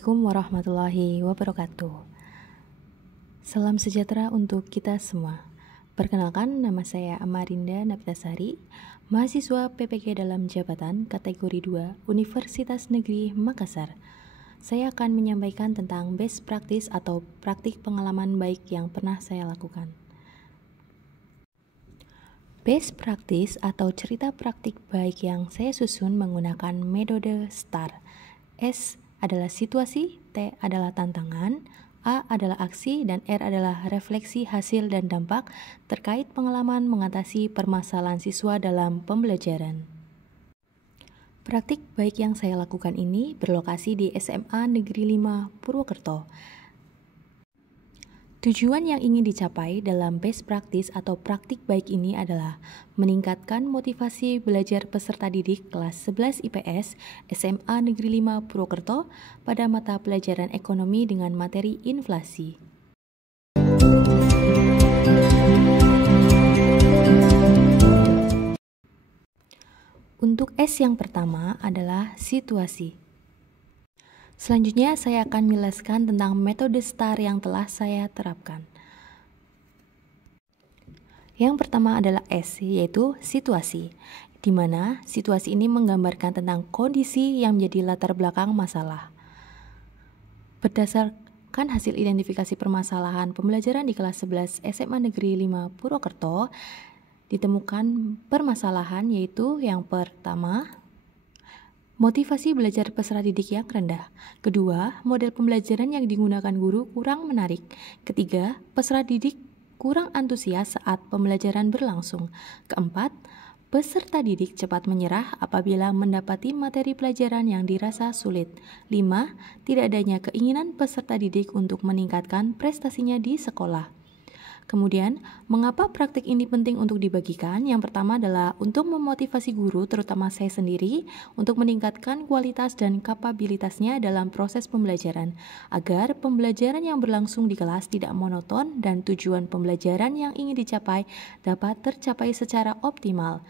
Assalamualaikum warahmatullahi wabarakatuh. Salam sejahtera untuk kita semua. Perkenalkan, nama saya Amarinda Napitasari, mahasiswa PPG dalam jabatan kategori 2 Universitas Negeri Makassar. Saya akan menyampaikan tentang best practice atau praktik pengalaman baik yang pernah saya lakukan. Best practice atau cerita praktik baik yang saya susun menggunakan metode STAR. S adalah situasi, T adalah tantangan, A adalah aksi, dan R adalah refleksi hasil dan dampak terkait pengalaman mengatasi permasalahan siswa dalam pembelajaran. Praktik baik yang saya lakukan ini berlokasi di SMA Negeri 5 Purwokerto. Tujuan yang ingin dicapai dalam best practice atau praktik baik ini adalah meningkatkan motivasi belajar peserta didik kelas 11 IPS SMA Negeri 5 Purwokerto pada mata pelajaran ekonomi dengan materi inflasi. Untuk S yang pertama adalah situasi. Selanjutnya saya akan menjelaskan tentang metode STAR yang telah saya terapkan. Yang pertama adalah S, yaitu situasi, di mana situasi ini menggambarkan tentang kondisi yang menjadi latar belakang masalah. Berdasarkan hasil identifikasi permasalahan pembelajaran di kelas 11 SMA Negeri 5 Purwokerto, ditemukan permasalahan yaitu yang pertama, motivasi belajar peserta didik yang rendah. Kedua, model pembelajaran yang digunakan guru kurang menarik. Ketiga, peserta didik kurang antusias saat pembelajaran berlangsung. Keempat, peserta didik cepat menyerah apabila mendapati materi pelajaran yang dirasa sulit. 5. Tidak adanya keinginan peserta didik untuk meningkatkan prestasinya di sekolah. Kemudian, mengapa praktik ini penting untuk dibagikan? Yang pertama adalah untuk memotivasi guru, terutama saya sendiri, untuk meningkatkan kualitas dan kapabilitasnya dalam proses pembelajaran, agar pembelajaran yang berlangsung di kelas tidak monoton dan tujuan pembelajaran yang ingin dicapai dapat tercapai secara optimal.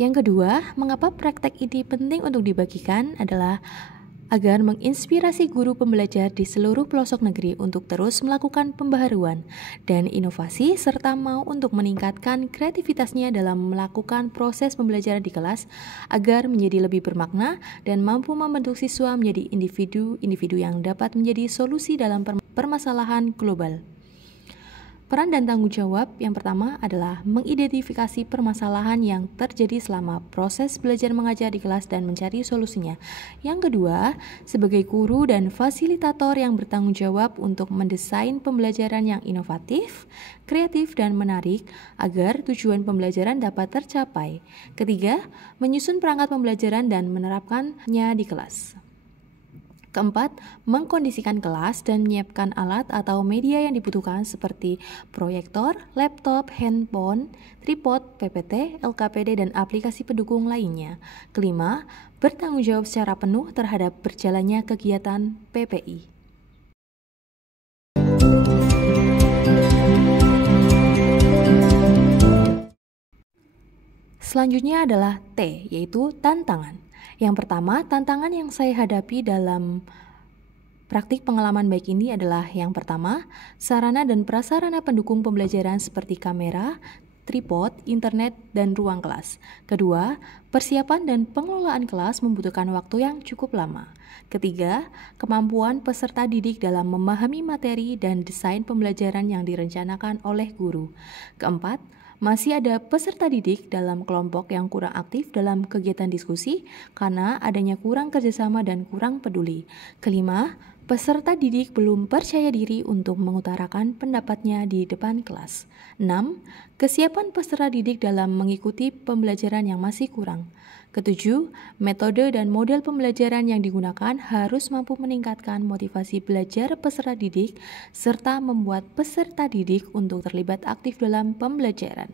Yang kedua, mengapa praktek ini penting untuk dibagikan adalah agar menginspirasi guru pembelajar di seluruh pelosok negeri untuk terus melakukan pembaharuan dan inovasi serta mau untuk meningkatkan kreativitasnya dalam melakukan proses pembelajaran di kelas agar menjadi lebih bermakna dan mampu membentuk siswa menjadi individu yang dapat menjadi solusi dalam permasalahan global. Peran dan tanggung jawab yang pertama adalah mengidentifikasi permasalahan yang terjadi selama proses belajar mengajar di kelas dan mencari solusinya. Yang kedua, sebagai guru dan fasilitator yang bertanggung jawab untuk mendesain pembelajaran yang inovatif, kreatif, dan menarik agar tujuan pembelajaran dapat tercapai. Ketiga, menyusun perangkat pembelajaran dan menerapkannya di kelas. Keempat, mengkondisikan kelas dan menyiapkan alat atau media yang dibutuhkan seperti proyektor, laptop, handphone, tripod, PPT, LKPD, dan aplikasi pendukung lainnya. Kelima, bertanggung jawab secara penuh terhadap berjalannya kegiatan PPI. Selanjutnya adalah T, yaitu tantangan. Yang pertama, tantangan yang saya hadapi dalam praktik pengalaman baik ini adalah yang pertama, sarana dan prasarana pendukung pembelajaran seperti kamera, tripod, internet, dan ruang kelas. Kedua, persiapan dan pengelolaan kelas membutuhkan waktu yang cukup lama. Ketiga, kemampuan peserta didik dalam memahami materi dan desain pembelajaran yang direncanakan oleh guru. Keempat, masih ada peserta didik dalam kelompok yang kurang aktif dalam kegiatan diskusi karena adanya kurang kerjasama dan kurang peduli. Kelima, peserta didik belum percaya diri untuk mengutarakan pendapatnya di depan kelas. 6. Kesiapan peserta didik dalam mengikuti pembelajaran yang masih kurang. Ketujuh, metode dan model pembelajaran yang digunakan harus mampu meningkatkan motivasi belajar peserta didik serta membuat peserta didik untuk terlibat aktif dalam pembelajaran.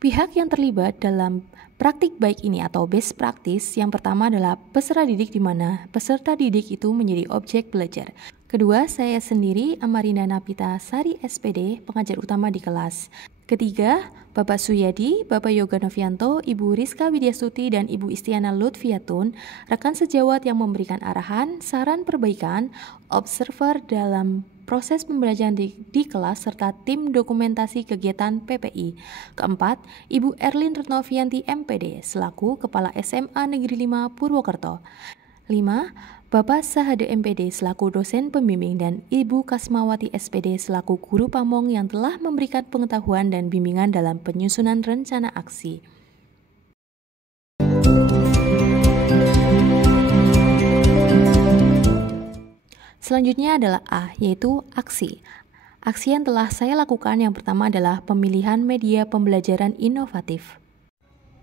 Pihak yang terlibat dalam praktik baik ini atau best practice yang pertama adalah peserta didik, di mana peserta didik itu menjadi objek belajar. Kedua, saya sendiri, Amarina Napita Sari SPD, pengajar utama di kelas. Ketiga, Bapak Suyadi, Bapak Yoga Novianto, Ibu Rizka Widyastuti, dan Ibu Istiana Lutfiatun, rekan sejawat yang memberikan arahan, saran perbaikan, observer dalam proses pembelajaran di kelas, serta tim dokumentasi kegiatan PPI. Keempat, Ibu Erlin Retnovianti MPD, selaku Kepala SMA Negeri 5 Purwokerto. 5. Bapak Sahade MPD selaku dosen pembimbing dan Ibu Kasmawati SPD selaku guru pamong yang telah memberikan pengetahuan dan bimbingan dalam penyusunan rencana aksi. Selanjutnya adalah A, yaitu aksi. Aksi yang telah saya lakukan yang pertama adalah pemilihan media pembelajaran inovatif.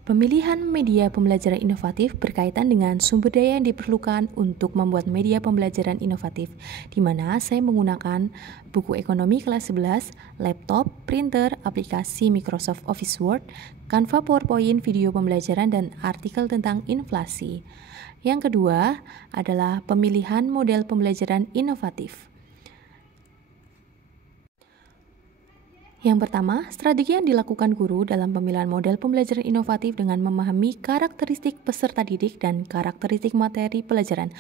Pemilihan media pembelajaran inovatif berkaitan dengan sumber daya yang diperlukan untuk membuat media pembelajaran inovatif, di mana saya menggunakan buku ekonomi kelas 11, laptop, printer, aplikasi Microsoft Office Word, Canva PowerPoint, video pembelajaran, dan artikel tentang inflasi. Yang kedua adalah pemilihan model pembelajaran inovatif. Yang pertama, strategi yang dilakukan guru dalam pemilihan model pembelajaran inovatif dengan memahami karakteristik peserta didik dan karakteristik materi pelajaran.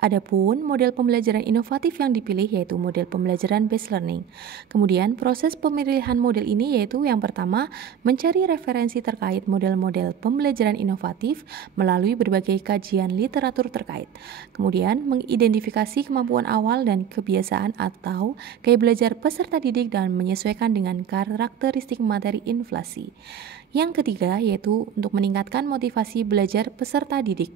Adapun model pembelajaran inovatif yang dipilih yaitu model pembelajaran based learning. Kemudian proses pemilihan model ini yaitu yang pertama, mencari referensi terkait model-model pembelajaran inovatif melalui berbagai kajian literatur terkait. Kemudian mengidentifikasi kemampuan awal dan kebiasaan atau gaya belajar peserta didik dan menyesuaikan dengan karakteristik materi inflasi. Yang ketiga yaitu untuk meningkatkan motivasi belajar peserta didik.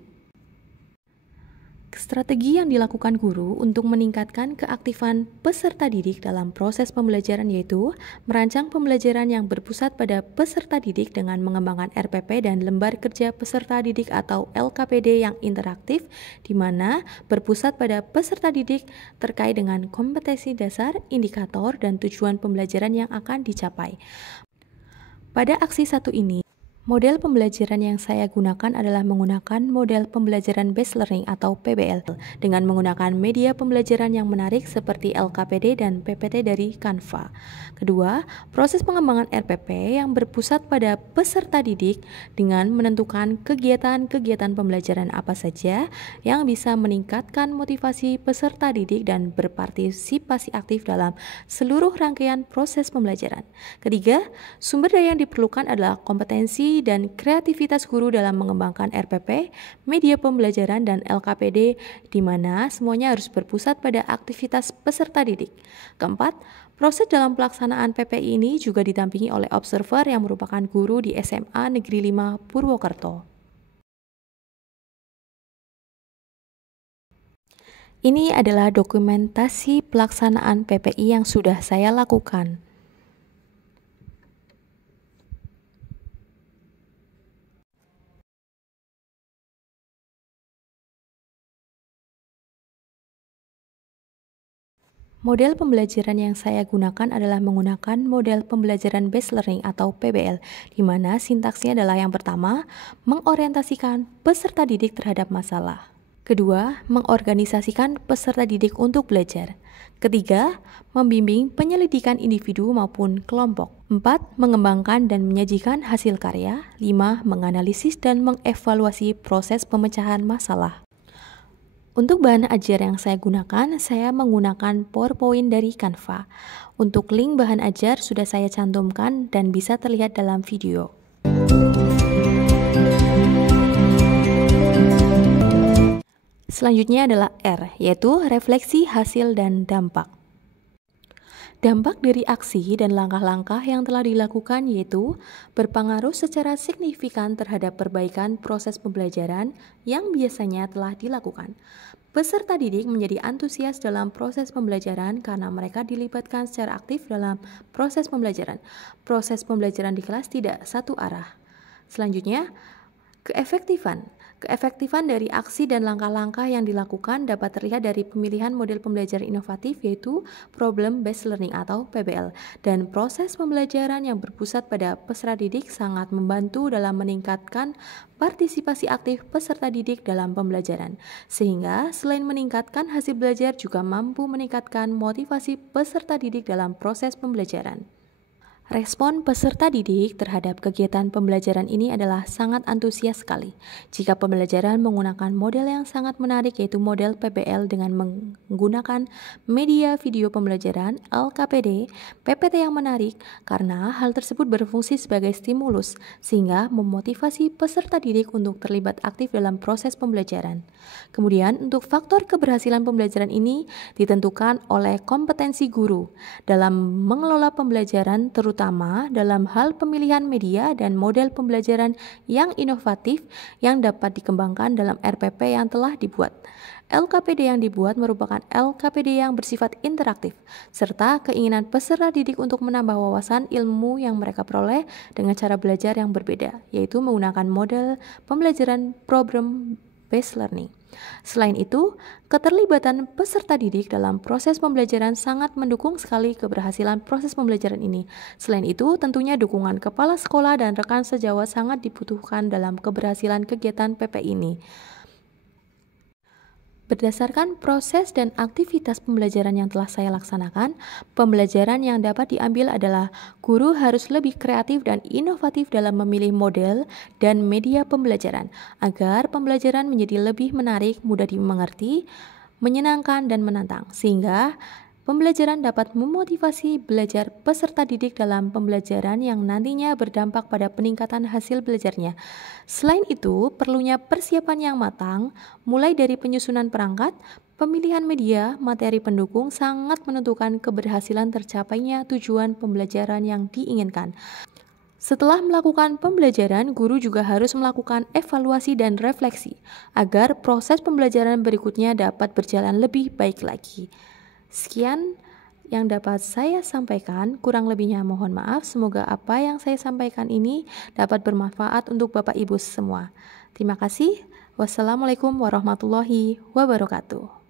Strategi yang dilakukan guru untuk meningkatkan keaktifan peserta didik dalam proses pembelajaran yaitu merancang pembelajaran yang berpusat pada peserta didik dengan mengembangkan RPP dan lembar kerja peserta didik atau LKPD yang interaktif, di mana berpusat pada peserta didik terkait dengan kompetensi dasar, indikator, dan tujuan pembelajaran yang akan dicapai. Pada aksi 1 ini, model pembelajaran yang saya gunakan adalah menggunakan model pembelajaran based learning atau PBL dengan menggunakan media pembelajaran yang menarik seperti LKPD dan PPT dari Canva. Kedua, proses pengembangan RPP yang berpusat pada peserta didik dengan menentukan kegiatan-kegiatan pembelajaran apa saja yang bisa meningkatkan motivasi peserta didik dan berpartisipasi aktif dalam seluruh rangkaian proses pembelajaran. Ketiga, sumber daya yang diperlukan adalah kompetensi dan kreativitas guru dalam mengembangkan RPP, media pembelajaran, dan LKPD, di mana semuanya harus berpusat pada aktivitas peserta didik. Keempat, proses dalam pelaksanaan PPI ini juga didampingi oleh observer yang merupakan guru di SMA Negeri 5 Purwokerto. Ini adalah dokumentasi pelaksanaan PPI yang sudah saya lakukan. Model pembelajaran yang saya gunakan adalah menggunakan model pembelajaran based learning atau PBL, di mana sintaksnya adalah yang pertama, mengorientasikan peserta didik terhadap masalah. Kedua, mengorganisasikan peserta didik untuk belajar. Ketiga, membimbing penyelidikan individu maupun kelompok. 4. Mengembangkan dan menyajikan hasil karya. 5. Menganalisis dan mengevaluasi proses pemecahan masalah. Untuk bahan ajar yang saya gunakan, saya menggunakan PowerPoint dari Canva. Untuk link bahan ajar sudah saya cantumkan dan bisa terlihat dalam video. Selanjutnya adalah R, yaitu refleksi hasil dan dampak. Dampak dari aksi dan langkah-langkah yang telah dilakukan yaitu berpengaruh secara signifikan terhadap perbaikan proses pembelajaran yang biasanya telah dilakukan. Peserta didik menjadi antusias dalam proses pembelajaran karena mereka dilibatkan secara aktif dalam proses pembelajaran. Proses pembelajaran di kelas tidak satu arah. Selanjutnya, Keefektifan dari aksi dan langkah-langkah yang dilakukan dapat terlihat dari pemilihan model pembelajaran inovatif yaitu Problem Based Learning atau PBL. Dan proses pembelajaran yang berpusat pada peserta didik sangat membantu dalam meningkatkan partisipasi aktif peserta didik dalam pembelajaran. Sehingga selain meningkatkan hasil belajar juga mampu meningkatkan motivasi peserta didik dalam proses pembelajaran. Respon peserta didik terhadap kegiatan pembelajaran ini adalah sangat antusias sekali. Jika pembelajaran menggunakan model yang sangat menarik yaitu model PBL dengan menggunakan media video pembelajaran LKPD, PPT yang menarik karena hal tersebut berfungsi sebagai stimulus sehingga memotivasi peserta didik untuk terlibat aktif dalam proses pembelajaran. Kemudian untuk faktor keberhasilan pembelajaran ini ditentukan oleh kompetensi guru dalam mengelola pembelajaran terutama dalam hal pemilihan media dan model pembelajaran yang inovatif yang dapat dikembangkan dalam RPP yang telah dibuat. LKPD yang dibuat merupakan LKPD yang bersifat interaktif, serta keinginan peserta didik untuk menambah wawasan ilmu yang mereka peroleh dengan cara belajar yang berbeda, yaitu menggunakan model pembelajaran Problem Based Learning. Selain itu, keterlibatan peserta didik dalam proses pembelajaran sangat mendukung sekali keberhasilan proses pembelajaran ini. Selain itu, tentunya dukungan kepala sekolah dan rekan sejawat sangat dibutuhkan dalam keberhasilan kegiatan PP ini. Berdasarkan proses dan aktivitas pembelajaran yang telah saya laksanakan, pembelajaran yang dapat diambil adalah guru harus lebih kreatif dan inovatif dalam memilih model dan media pembelajaran, agar pembelajaran menjadi lebih menarik, mudah dimengerti, menyenangkan, dan menantang, sehingga pembelajaran dapat memotivasi belajar peserta didik dalam pembelajaran yang nantinya berdampak pada peningkatan hasil belajarnya. Selain itu, perlunya persiapan yang matang, mulai dari penyusunan perangkat, pemilihan media, materi pendukung sangat menentukan keberhasilan tercapainya tujuan pembelajaran yang diinginkan. Setelah melakukan pembelajaran, guru juga harus melakukan evaluasi dan refleksi agar proses pembelajaran berikutnya dapat berjalan lebih baik lagi. Sekian yang dapat saya sampaikan, kurang lebihnya mohon maaf. Semoga apa yang saya sampaikan ini dapat bermanfaat untuk Bapak Ibu semua. Terima kasih. Wassalamualaikum warahmatullahi wabarakatuh.